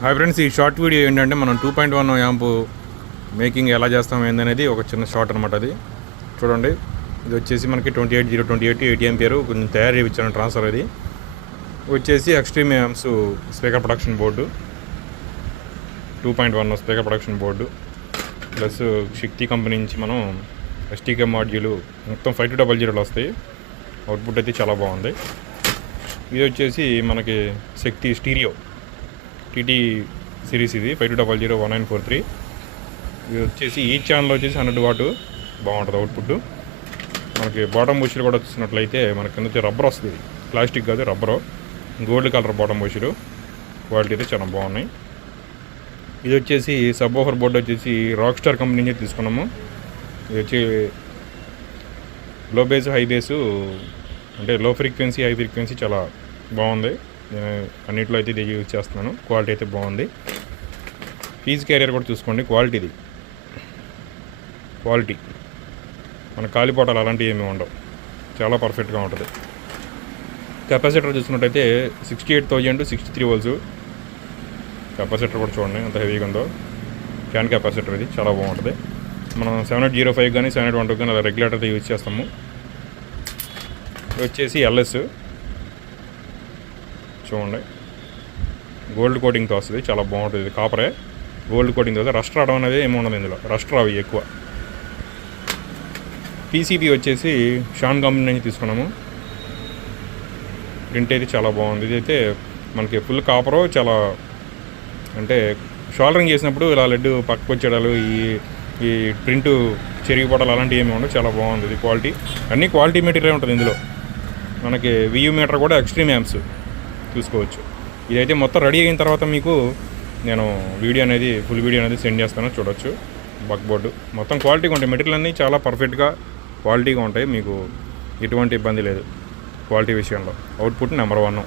Hi friends, ఈ short video ఏంటంటే మనం 2.1 యాంప్ మేకింగ్ ఎలా చేస్తాం ఏందనేది ఒక చిన్న షార్ట్ అనమాట. అది చూడండి. ఇది వచ్చేసి మనకి 28028 80 ఆంపియర్ కొంచెం తయారు చేయించాను ట్రాన్స్ఫర్. అది వచ్చేసి extreme amps speaker production board, 2.1 speaker production board plus Shakti company నుంచి మనం ఎస్టీకే మాడ్యూలు మొత్తం 5200 వస్తాయి. అవుట్పుట్ అయితే చాలా బాగుంది. ఇది వచ్చేసి మనకి శక్తి స్టీరియో టీటీ సిరీస్, ఇది 5200 1943. ఇది వచ్చేసి ఈ ఛానల్ వచ్చేసి 100 వాట్ బాగుంటుంది అవుట్పుట్. మనకి బాటమ్ బుషీలు కూడా వచ్చినట్లయితే మనకి కింద రబ్బర్ వస్తుంది, ప్లాస్టిక్ కాదు రబ్బరు, గోల్డ్ కలర్ బాటమ్ బుషీలు, క్వాలిటీ అయితే చాలా బాగున్నాయి. ఇది వచ్చేసి సబ్ ఓఫర్ బోర్డు వచ్చేసి రాక్ స్టార్ కంపెనీ నుంచి తీసుకున్నాము. ఇది వచ్చి లో బేస్ హై బేసు, అంటే లో ఫ్రీక్వెన్సీ హై ఫ్రీక్వెన్సీ చాలా బాగుంది. నేను అన్నింటిలో అయితే ఇది యూజ్ చేస్తున్నాను. క్వాలిటీ అయితే బాగుంది. ఫీజ్ క్యారియర్ కూడా చూసుకోండి, క్వాలిటీది క్వాలిటీ మన కాలిపోటాలు అలాంటివి ఏమీ ఉండవు, చాలా పర్ఫెక్ట్గా ఉంటుంది. కెపాసిటర్ చూసుకున్నట్టయితే 68,000 to 63 volts కెపాసిటర్ కూడా చూడండి ఎంత హెవీగా ఉందో. క్యాన్ కెపాసిటర్ ఇది చాలా బాగుంటుంది. మనం 7805 కానీ 7812 కానీ అలా రెగ్యులేటర్ అయితే యూజ్ చేస్తాము. వచ్చేసి ఎల్ఎస్ చూడండి, గోల్డ్ కోటింగ్తో వస్తుంది, చాలా బాగుంటుంది. ఇది కాపరే గోల్డ్ కోటింగ్తో వస్తుంది. రస్ట్ రావడం అనేది ఏమి ఉండదు ఇందులో, రస్ట్ రావు ఎక్కువ. పీసీబీ వచ్చేసి షాన్ కంపెనీ నుంచి తీసుకున్నాము. ప్రింట్ అయితే చాలా బాగుంది. ఇది అయితే మనకి ఫుల్ కాపరు, చాలా అంటే షోల్డరింగ్ చేసినప్పుడు ఇలా లెడ్ పక్కకు వచ్చేడాలు, ఈ ప్రింట్ చెరిగిపోవడాలు అలాంటివి ఏమి ఉండవు, చాలా బాగుంది. ఇది క్వాలిటీ, అన్నీ క్వాలిటీ మెటీరియల్ ఉంటుంది ఇందులో. మనకి వియూ మీటర్ కూడా ఎక్స్ట్రీమ్ యాంప్స్ చూసుకోవచ్చు. ఇదైతే మొత్తం రెడీ అయిన తర్వాత మీకు నేను ఫుల్ వీడియో అనేది సెండ్ చేస్తాను, చూడొచ్చు. బక్ బోర్డు మొత్తం క్వాలిటీగా ఉంటాయి, మెటీరియల్ అన్నీ చాలా పర్ఫెక్ట్గా క్వాలిటీగా ఉంటాయి, మీకు ఎటువంటి ఇబ్బంది లేదు క్వాలిటీ విషయంలో. Output number 1.